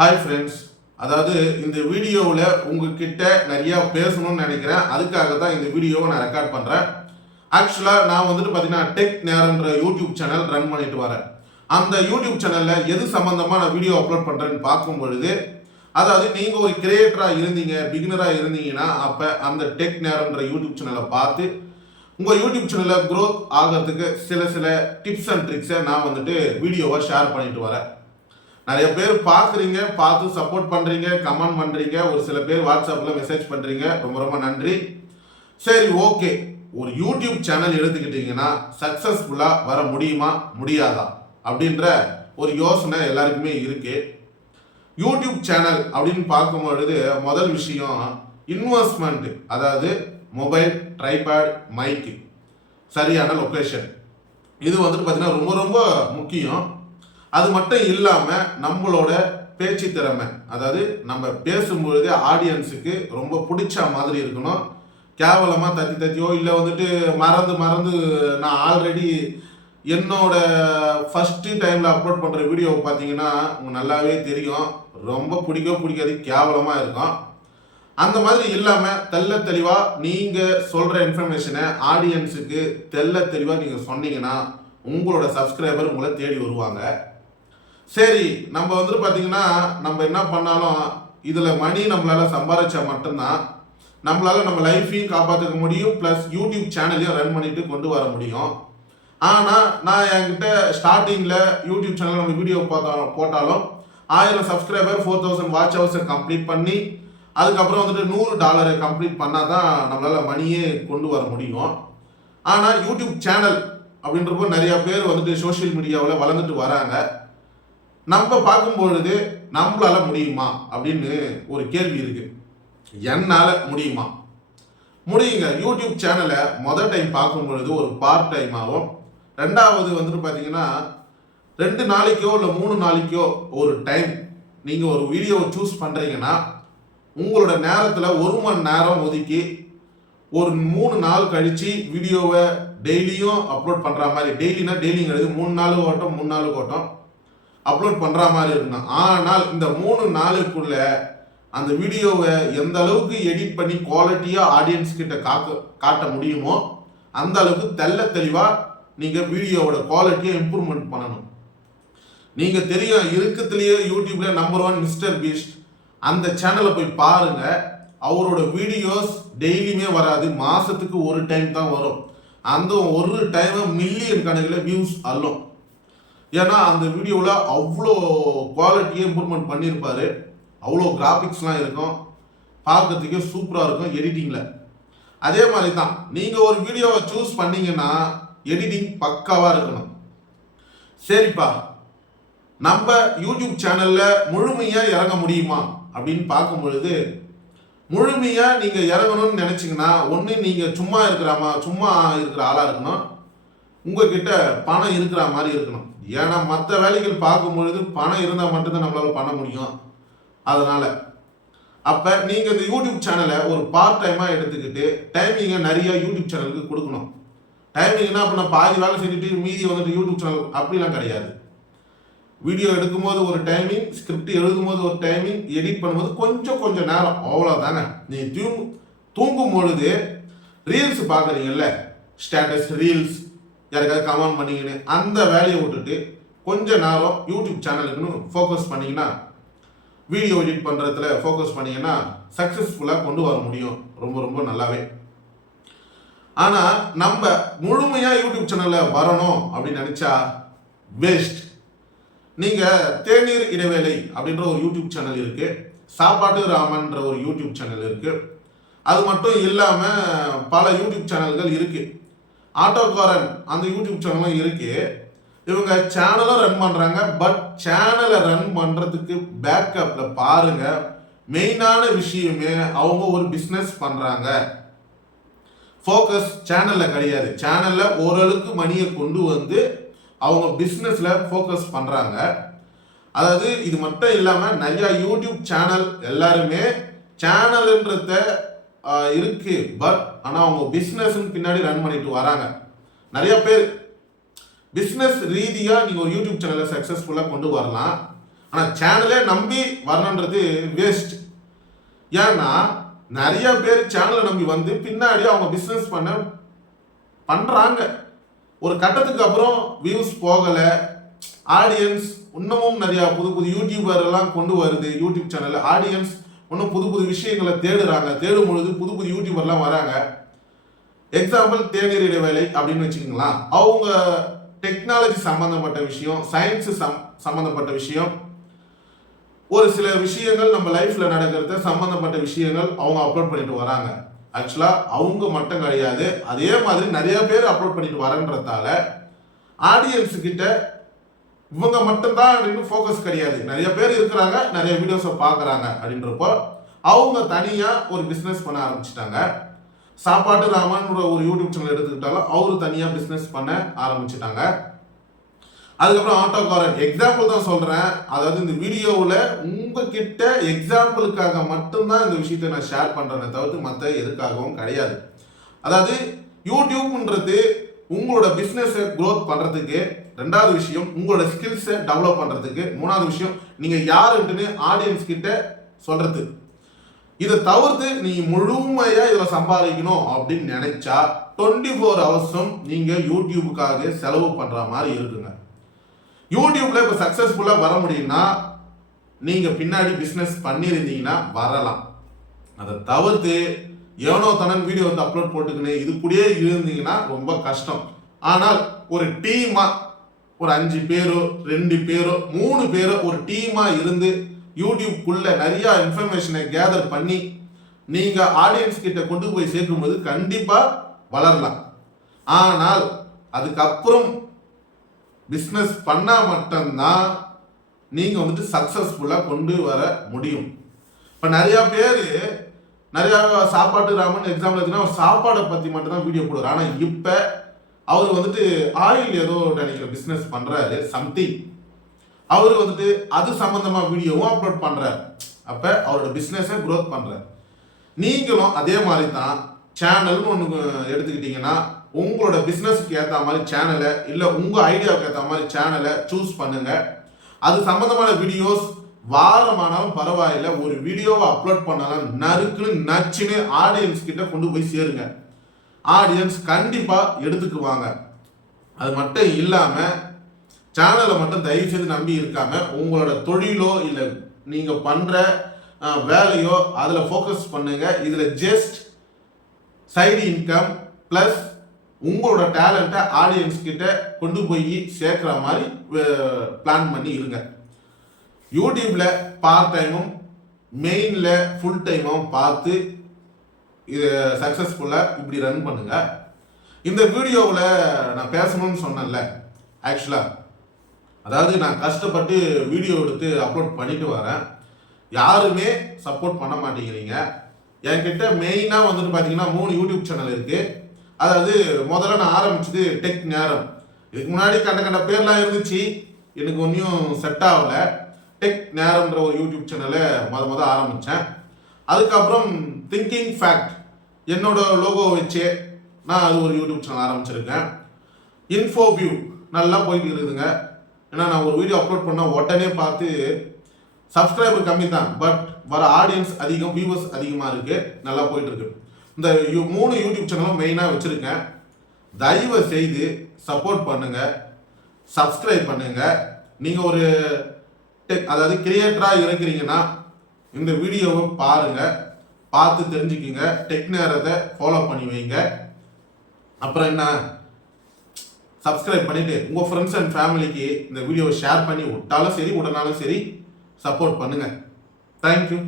Hi friends. அதாவது இந்த வீடியோவில் உங்ககிட்ட நிறையா பேசணும்னு நினைக்கிறேன். அதுக்காக தான் இந்த வீடியோவை நான் ரெக்கார்ட் பண்ணுறேன். ஆக்சுவலாக நான் பார்த்தீங்கன்னா டெக் நேரம்ன்ற யூடியூப் சேனல் ரன் பண்ணிட்டு வரேன். அந்த யூடியூப் சேனலில் எது சம்மந்தமாக நான் வீடியோ அப்லோட் பண்ணுறேன்னு பார்க்கும் பொழுது, அதாவது நீங்கள் ஒரு கிரியேட்டராக இருந்தீங்க, பிகினராக இருந்தீங்கன்னா அப்போ அந்த டெக் நேரம்ன்ற யூடியூப் சேனலை பார்த்து உங்கள் யூடியூப் சேனலில் க்ரோத் ஆகிறதுக்கு சில டிப்ஸ் அண்ட் ட்ரிக்ஸை நான் வீடியோவை ஷேர் பண்ணிட்டு வரேன். நிறைய பேர் பார்க்குறீங்க, பார்த்து சப்போர்ட் பண்ணுறீங்க, கமெண்ட் பண்ணுறீங்க, ஒரு சில பேர் வாட்ஸ்அப்பில் மெசேஜ் பண்ணுறீங்க. ரொம்ப நன்றி. சரி, ஓகே. ஒரு யூடியூப் சேனல் எடுத்துக்கிட்டிங்கன்னா சக்ஸஸ்ஃபுல்லாக வர முடியுமா முடியாதா அப்படின்ற ஒரு யோசனை எல்லாருக்குமே இருக்கு. யூடியூப் சேனல் அப்படின்னு பார்க்கும்பொழுது முதல் விஷயம் இன்வெஸ்ட்மெண்ட், அதாவது மொபைல், ட்ரைபேட், மைக்கு, சரியான லொக்கேஷன். இது பார்த்தீங்கன்னா ரொம்ப முக்கியம். அது மட்டும் இல்லாமல் நம்மளோட பேச்சு திறமை, அதாவது நம்ம பேசும்பொழுதே ஆடியன்ஸுக்கு ரொம்ப பிடிச்ச மாதிரி இருக்கணும். கேவலமாக தத்தியோ இல்லை மறந்து நான் ஆல்ரெடி என்னோட ஃபஸ்ட்டு டைமில் அப்லோட் பண்ணுற வீடியோவை பார்த்தீங்கன்னா உங்களுக்கு நல்லாவே தெரியும். ரொம்ப பிடிக்காது, கேவலமாக இருக்கும். அந்த மாதிரி இல்லாமல் தெளிவாக நீங்கள் சொல்கிற இன்ஃபர்மேஷனை ஆடியன்ஸுக்கு தெளிவாக நீங்கள் சொன்னீங்கன்னா உங்களோட சப்ஸ்கிரைபர் உங்களை தேடி வருவாங்க. சரி, நம்ம பார்த்தீங்கன்னா நம்ம என்ன பண்ணாலும் இதில் மணி நம்மளால் சம்பாதிச்சா மட்டும்தான் நம்மளால் நம்ம லைஃப்பையும் காப்பாற்றிக்க முடியும், ப்ளஸ் யூடியூப் சேனலையும் ரன் பண்ணிட்டு கொண்டு வர முடியும். ஆனால் நான் என்கிட்ட ஸ்டார்டிங்கில் யூடியூப் சேனலில் நம்ம வீடியோ போட்டாலும் 1000 சப்ஸ்கிரைபர், 4000 வாட்ச் ஹவர்ஸை கம்ப்ளீட் பண்ணி அதுக்கப்புறம் $100 கம்ப்ளீட் பண்ணால் தான் நம்மளால் மணியே கொண்டு வர முடியும். ஆனால் யூடியூப் சேனல் அப்படின்றப்போ நிறையா பேர் சோஷியல் மீடியாவில் வளர்ந்துட்டு வராங்க. நம்ம பார்க்கும்பொழுது நம்மளால முடியுமா அப்படின்னு ஒரு கேள்வி இருக்கு. என்னால் முடியுமா? முடியுங்க. யூடியூப் சேனலை முதல் டைம் பார்க்கும் பொழுது ஒரு பார்ட் டைமாகவும், ரெண்டாவது பார்த்தீங்கன்னா 2 நாளைக்கோ இல்லை 3 நாளைக்கோ ஒரு டைம் நீங்கள் ஒரு வீடியோவை சூஸ் பண்ணுறீங்கன்னா உங்களோட நேரத்தில் 1 மணி நேரம் ஒதுக்கி ஒரு 3 நாள் கழித்து வீடியோவை டெய்லியும் அப்லோட் பண்ணுற மாதிரி, டெய்லியும் கிடையாது, 3 நாள் ஓட்டம் 3 நாள் ஓட்டம் அப்லோட் பண்ணுற மாதிரி இருக்கணும். ஆனால் இந்த 3 நாளுக்குள்ள அந்த வீடியோவை எந்த அளவுக்கு எடிட் பண்ணி குவாலிட்டியாக ஆடியன்ஸ் கிட்ட காட்ட முடியுமோ அந்த அளவுக்கு தெளிவாக நீங்கள் வீடியோவோட குவாலிட்டியை இம்ப்ரூவ்மெண்ட் பண்ணணும். நீங்கள் தெரியும், இருக்கத்துலேயே யூடியூப்ல நம்பர் 1 மிஸ்டர் பீஸ்ட், அந்த சேனலை போய் பாருங்க. அவரோட வீடியோஸ் டெய்லியுமே வராது, மாதத்துக்கு ஒரு டைம் தான் வரும். அந்த ஒரு டைம் மில்லியன் கணக்கில் வியூஸ் அல்லும். ஏன்னா அந்த வீடியோவில் அவ்வளோ குவாலிட்டியை இம்ப்ரூவ்மெண்ட் பண்ணியிருப்பார். அவ்வளோ கிராஃபிக்ஸ்லாம் இருக்கும், பார்க்கறதுக்கே சூப்பராக இருக்கும் எடிட்டிங்கில். அதே மாதிரி தான் நீங்கள் ஒரு வீடியோவை சூஸ் பண்ணீங்கன்னா எடிட்டிங் பக்காவாக இருக்கணும். சரிப்பா, நம்ம யூடியூப் சேனலில் முழுமையாக இறங்க முடியுமா அப்படின்னு பார்க்கும் பொழுது, முழுமையாக நீங்கள் இறங்கணும்னு நினச்சிங்கன்னா ஒன்று நீங்கள் சும்மா இருக்கிற ஆளாக இருக்கணும், உங்ககிட்ட பணம் இருக்கிற மாதிரி இருக்கணும். ஏன்னா மற்ற வேலைகள் பார்க்கும்பொழுது பணம் இருந்தால் மட்டும்தான் நம்மளால பண்ண முடியும். அதனால் அப்போ நீங்கள் இந்த யூடியூப் சேனலை ஒரு பார்ட் டைமாக எடுத்துக்கிட்டு டைமிங்கை நிறைய யூடியூப் சேனலுக்கு கொடுக்கணும். டைமிங்னா அப்போ நான் பாதி வேலை செஞ்சுட்டு மீதி யூடியூப் சேனல் அப்படிலாம் கிடையாது. வீடியோ எடுக்கும்போது ஒரு டைமிங், ஸ்கிரிப்ட் எழுதும்போது ஒரு டைமிங், எடிட் பண்ணும்போது கொஞ்சம் நேரம், அவ்வளோதானே. நீ தூங்கும் பொழுது ரீல்ஸ் பார்க்குறீங்கல்ல, ஸ்டேட்டஸ் ரீல்ஸ், யாருக்காவது கமெண்ட் பண்ணிங்கன்னு அந்த வேலையை விட்டுட்டு கொஞ்ச நேரம் யூடியூப் சேனலுக்குன்னு ஃபோக்கஸ் பண்ணிங்கன்னா, வீடியோ எடிட் பண்ணுறதுல ஃபோக்கஸ் பண்ணிங்கன்னா சக்ஸஸ்ஃபுல்லாக கொண்டு வர முடியும் ரொம்ப நல்லாவே. ஆனால் நம்ம முழுமையாக யூடியூப் சேனலில் வரணும் அப்படின்னு நினச்சா வேஸ்ட். நீங்கள் தேநீர் இடைவேளை அப்படின்ற ஒரு யூடியூப் சேனல் இருக்குது, சாப்பாட்டு ராமன்ற ஒரு யூடியூப் சேனல் இருக்குது. அது மட்டும் இல்லாமல் பல யூடியூப் சேனல்கள் இருக்குது. ஆட்டோகாரன் அந்த யூடியூப் சேனலும் இருக்கு. இவங்க சேனலும் ரன் பண்ணுறாங்க. பட் சேனலை ரன் பண்ணுறதுக்கு பேக்கப்பில் பாருங்க, மெயினான விஷயமே அவங்க ஒரு பிஸ்னஸ் பண்ணுறாங்க. ஃபோக்கஸ் சேனலில் கிடையாது. சேனலில் ஓரளவுக்கு மணியை கொண்டு வந்து அவங்க பிஸ்னஸில் ஃபோக்கஸ் பண்ணுறாங்க. அதாவது இது மட்டும் இல்லாமல் நிறையா யூடியூப் சேனல் எல்லாருமே சேனல்ன்றத இருக்கு, பட் ஆனால் அவங்க பிஸ்னஸ் பின்னாடி ரன் பண்ணிட்டு வராங்க. நிறைய பேர் பிஸ்னஸ் ரீதியாக நீங்கள் ஒரு யூடியூப் சேனலை சக்ஸஸ்ஃபுல்லாக கொண்டு வரலாம். ஆனால் சேனலே நம்பி வரணுன்றது வேஸ்ட். ஏன்னா நிறைய பேர் சேனலை நம்பி வந்து பின்னாடி அவங்க பிஸ்னஸ் பண்ணுறாங்க. ஒரு கட்டத்துக்கு அப்புறம் வியூஸ் போகலை, ஆடியன்ஸ் இன்னமும் நிறையா புது புது யூடியூபர் எல்லாம் கொண்டு வருது யூடியூப் சேனலில். ஆடியன்ஸ் இன்னும் புது புது விஷயங்களை தேடுறாங்க. தேடும் பொழுது புது புது யூடியூபர்லாம் வராங்க. எக்ஸாம்பிள் தேநீர் இடைவேளை அப்படின்னு வச்சுக்கோங்களா. அவங்க டெக்னாலஜி சம்மந்தப்பட்ட விஷயம், சயின்ஸு சம்மந்தப்பட்ட விஷயம், ஒரு சில விஷயங்கள் நம்ம லைஃப்பில் நடக்கிறது சம்மந்தப்பட்ட விஷயங்கள் அவங்க அப்லோட் பண்ணிட்டு வராங்க. ஆக்சுவலாக அவங்க மட்டும் கிடையாது, அதே மாதிரி நிறைய பேர் அப்லோட் பண்ணிட்டு வரன்றதால ஆடியன்ஸு கிட்ட இவங்க மட்டும்தான் அப்படின்னு ஃபோக்கஸ் கிடையாது. நிறைய பேர் இருக்கிறாங்க, நிறைய வீடியோஸை பார்க்குறாங்க. அப்படின்றப்போ அவங்க தனியாக ஒரு பிஸ்னஸ் பண்ண ஆரம்பிச்சிட்டாங்க. சாப்பாட்டு ராமன்ற ஒரு யூடியூப் சேனல் எடுத்துக்கிட்டாலும் அவரு தனியாக பிஸ்னஸ் பண்ண ஆரம்பிச்சிட்டாங்க. அதுக்கப்புறம் ஆட்டோகாரன் எக்ஸாம்பிள் தான் சொல்கிறேன். அதாவது இந்த வீடியோவில் உங்ககிட்ட எக்ஸாம்பிளுக்காக மட்டும்தான் இந்த விஷயத்தை நான் ஷேர் பண்ணுறேனே தவிர்த்து மற்ற எதுக்காகவும் கிடையாது. அதாவது யூடியூப்ன்றது உங்களோட பிஸ்னஸை க்ரோத் பண்ணுறதுக்கு, ரெண்டாவது விஷயம் உங்களோட ஸ்கில்ஸை டெவலப் பண்ணுறதுக்கு, மூணாவது விஷயம் நீங்கள் யாருன்ட்டுன்னு ஆடியன்ஸ் கிட்ட சொல்கிறது. இதை தவிர்த்து நீங்கள் முழுமையாக இதில் சம்பாதிக்கணும் அப்படின்னு நினைச்சா 24 ஹவர்ஸும் நீங்கள் யூடியூபுக்காக செலவு பண்ணுற மாதிரி இருக்குங்க. யூடியூப்ல இப்போ சக்ஸஸ்ஃபுல்லாக வர முடியும்னா நீங்கள் பின்னாடி பிஸ்னஸ் பண்ணியிருந்தீங்கன்னா வரலாம். அதை தவிர்த்து எவனோ தனன் வீடியோ வந்து அப்லோட் போட்டுக்கின்னு இது கூடயே இருந்தீங்கன்னா ரொம்ப கஷ்டம். ஆனால் ஒரு டீமாக ஒரு 5 பேரோ 2 பேரோ 3 பேரோ ஒரு டீமாக இருந்து யூடியூப்குள்ள நிறைய இன்ஃபர்மேஷனை கேதர் பண்ணி நீங்கள் ஆடியன்ஸ் கிட்ட கொண்டு போய் சேர்க்கும்போது கண்டிப்பாக வளரலாம். ஆனால் அதுக்கப்புறம் பிஸ்னஸ் பண்ணால் மட்டும்தான் நீங்கள் வந்துட்டு சக்ஸஸ்ஃபுல்லாக கொண்டு வர முடியும். இப்போ நிறையா பேர் நிறையா சாப்பாட்டு ராமன் எக்ஸாம்பிள் எடுத்தீங்கன்னா அவர் சாப்பாடை பற்றி மட்டும்தான் வீடியோ போடுவார். ஆனால் இப்போ அவர் வந்துட்டு ஆயில் ஏதோ நினைக்கிற பிஸ்னஸ் பண்ணுறாரு சம்திங், அவர் வந்துட்டு அது சம்மந்தமாக வீடியோவும் அப்லோட் பண்ணுறாரு. அப்போ அவரோட பிஸ்னஸை க்ரோத் பண்ணுறாரு. நீங்களும் அதே மாதிரி தான் சேனல்னு ஒன்று எடுத்துக்கிட்டிங்கன்னா உங்களோட பிஸ்னஸ்க்கு ஏற்ற மாதிரி சேனலை இல்லை உங்கள் ஐடியாவுக்கு ஏற்ற மாதிரி சேனலை சூஸ் பண்ணுங்கள். அது சம்மந்தமான வீடியோஸ் வாரமானாலும் பரவாயில்லை, ஒரு வீடியோவை அப்லோட் பண்ணலாம், நறுக்குன்னு நச்சுன்னு ஆடியன்ஸ் கிட்ட கொண்டு போய் சேருங்க. ஆடியன்ஸ் கண்டிப்பாக எடுத்துக்குவாங்க. அது மட்டும் இல்லாமல் சேனலை மட்டும் தயவு செய்து நம்பி இருக்காம உங்களோட தொழிலோ இல்லை நீங்கள் பண்ணுற வேலையோ அதில் ஃபோக்கஸ் பண்ணுங்க. இதில் ஜஸ்ட் சைடு இன்கம் ப்ளஸ் உங்களோட டேலண்ட்டை ஆடியன்ஸ் கிட்ட கொண்டு போய் சேர்க்குற மாதிரி பிளான் பண்ணி இருங்க. யூடியூப்ல பார்ட் டைமும் மெயினில் ஃபுல் டைமும் பார்த்து இது சக்ஸஸ்ஃபுல்லாக இப்படி ரன் பண்ணுங்க. இந்த வீடியோவில் நான் பேசணும்னு சொன்னேன்ல, ஆக்சுவலாக அதாவது நான் கஷ்டப்பட்டு வீடியோ எடுத்து அப்லோட் பண்ணிட்டு வரேன், யாருமே சப்போர்ட் பண்ண மாட்டேங்கிறீங்க. என்கிட்ட மெயினாக வந்துட்டு பார்த்தீங்கன்னா 3 யூடியூப் சேனல் இருக்குது. அதாவது முதல்ல நான் ஆரம்பிச்சது டெக் நேரம். இதுக்கு முன்னாடி கண்ட பேர்லாம் இருந்துச்சு, எனக்கு ஒன்றும் செட் ஆகலை. டெக் நேரம்ன்ற ஒரு யூடியூப் சேனலை ஆரம்பித்தேன். அதுக்கப்புறம் திங்கிங் ஃபேக்ட் என்னோட லோகோ வச்சு நான் அது ஒரு யூடியூப் சேனல் ஆரம்பிச்சிருக்கேன். இன்ஃபோவியூ நல்லா போயிட்டு இருக்குதுங்க. ஏன்னா நான் ஒரு வீடியோ அப்லோட் பண்ணால் உடனே பார்த்து சப்ஸ்கிரைபர் கம்மி தான், பட் வர ஆடியன்ஸ் அதிகம், வியூவர்ஸ் அதிகமாக இருக்குது, நல்லா போயிட்டு இருக்கு. இந்த 3 யூடியூப் சேனலும் மெயினாக வச்சுருக்கேன். தயவு செய்து சப்போர்ட் பண்ணுங்கள், சப்ஸ்கிரைப் பண்ணுங்கள். நீங்கள் ஒரு அதாவது கிரியேட்டராக இருக்கிறீங்கன்னா இந்த வீடியோவை பாருங்கள், பார்த்து தெரிஞ்சுக்கிங்க, டெக் நேரத்தை ஃபாலோ பண்ணி வைங்க. அப்புறம் என்ன, சப்ஸ்கிரைப் பண்ணிவிட்டு உங்கள் ஃப்ரெண்ட்ஸ் அண்ட் ஃபேமிலிக்கு இந்த வீடியோவை ஷேர் பண்ணி விட்டாலும் சரி, உடனாலும் சரி, சப்போர்ட் பண்ணுங்கள். தேங்க்யூ.